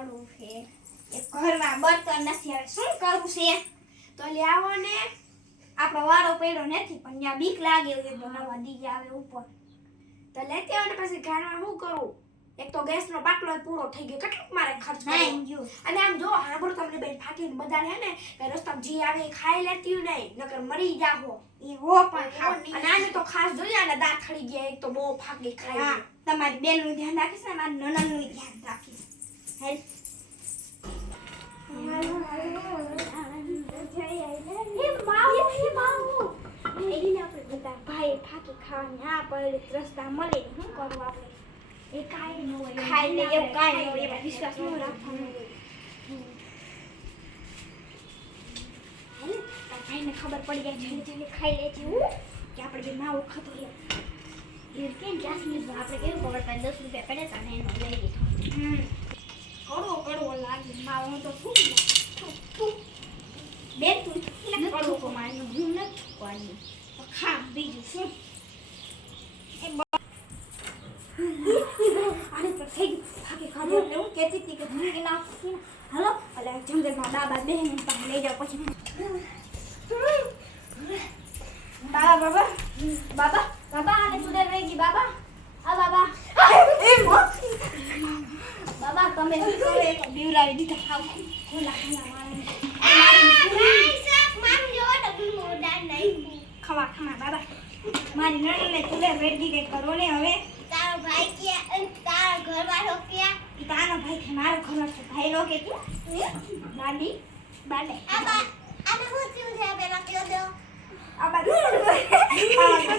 પડું છે એ ઘરમાં બર્તન નથી હવે શું કરવું છે તો લે આવો ને આપણો વારો પડ્યો નથી પણ ત્યાં બીક લાગે એવું તો નવા દી આવે ઉપર તો લેતી આવો ને પછી ઘરમાં શું કરું એક તો ગેસનો બાટલો પૂરો થઈ ગયો કેટલું મારે ખર્ચ કર્યો અને આમ જો હાબળ તમને બેન ફાટીને બધા હે ને રસ્તામાં જી આવે ખાઈ લેતી નહીં નકર મરી જાહો એ હો પણ અને આને તો ખાસ જોઈએ આને દાંત ખડી ગયા એક તો બહુ ફાકી ખાઈ તમારી બેનનું ધ્યાન રાખીશ ને મારા નનનનું ધ્યાન રાખીશ હેલ ભાઈ ફાકી ખાવાની આ પડે રસ્તા મળે શું કરવું આપણે એ કાઈ ન હોય ખાઈ લે એવું કાઈ ન હોય એમાં વિશ્વાસ ન રાખવાનો હોય ભાઈને ખબર પડી જાય જલ્દી જલ્દી ખાઈ લે છે કે આપણે બે માવો ખાતો એ કેમ જાસમીન આપણે કેવું ખબર પડે 10 રૂપિયા પડે તો એનો લઈ લીધો કડવો કડવો લાગે માવો તો ફૂક બેન તું કડવો કો માર્યો હું નથી કોની તો ખા બીજું શું આને તો થઈ ફાકે ખાધો એટલે હું કહેતી હતી કે ભૂલી ના હાલો અલે જંગલમાં બાબા બેન પાસે લઈ જાવ પછી બાબા આને સુધર રહી ગઈ બાબા આ બાબા બાબા તમે હવે બીવરાવી દીધા ખાવ ખોલા ખમા બાબા મારી નણને સુધર રેડી ગઈ કરો ને હવે તારો ભાઈ ક્યાં તારા ઘરવાળો ક્યાં તારો ભાઈ છે મારો ઘરનો છે ભાઈ નો કે તું દાદી બાડે આને હું થયું છે પેલા કયો દો આ બાજુ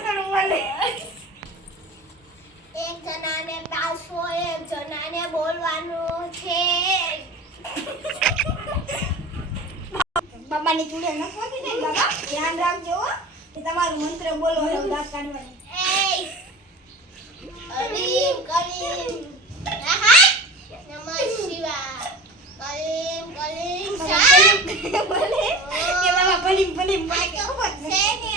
આ વાલે એક જણાને પાછો એક જણાને બોલવાનું છે બાબાની ચૂડે ન ખોતી ને બાબા ધ્યાન રાખજો કે તમારું મંત્ર બોલો હવે દાંત કાઢવાની કલીમ કલીમ આહા નમઃ શિવાય કલીમ કલીમ બોલે કે બાબા ભલીમ ભલીમ છે ને